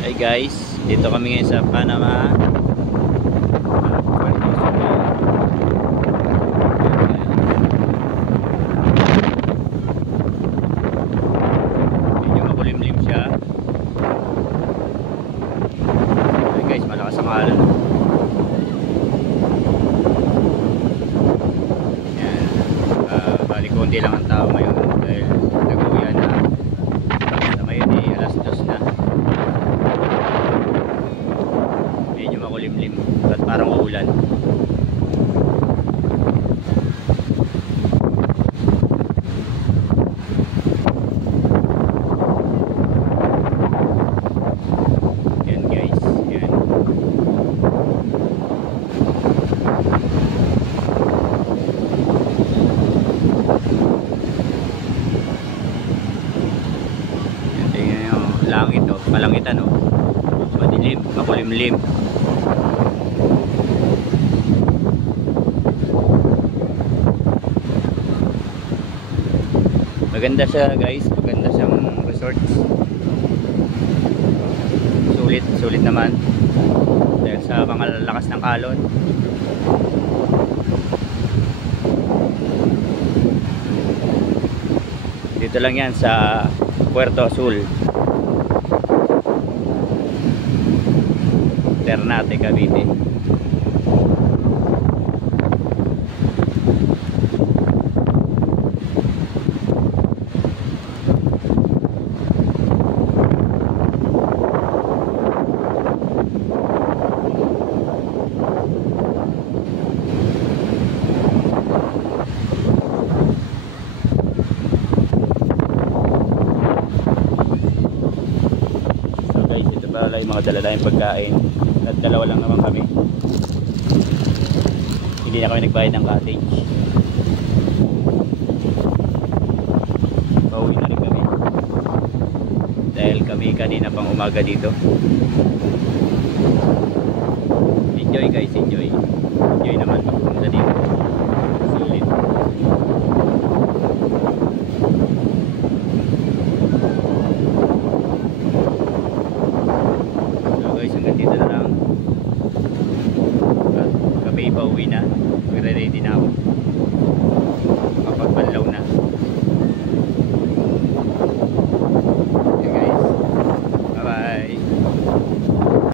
Hey guys, dito kami ngayon sa Panama. Medyo makulimlim siya. Hey guys, malakas ang alon. Yan. Bali konti lang ang tao ngayon dahil nag-uwian na. Sa ngayon eh, alas 2 na. Medyo makulimlim at parang uulan. Yan guys, yan. Yan, tingnan nyo, langit o, palangitan o. Madilim, makulimlim. Maganda siya guys, maganda siyang resort. Sulit naman dahil sa mga lakas ng alon. Dito lang yan sa Puerto Azul, Ternate, Cavite. Wala yung mga dala-dalang pagkain at dalawa lang naman kami, hindi na kami nagbayad ng cottage. Pauwi na rin kami dahil kami kanina pang umaga dito. Enjoy guys, enjoy naman pagpunta dito. Sulit. Hanggang dito na lang at kami pauwi na, magre-ready na ako.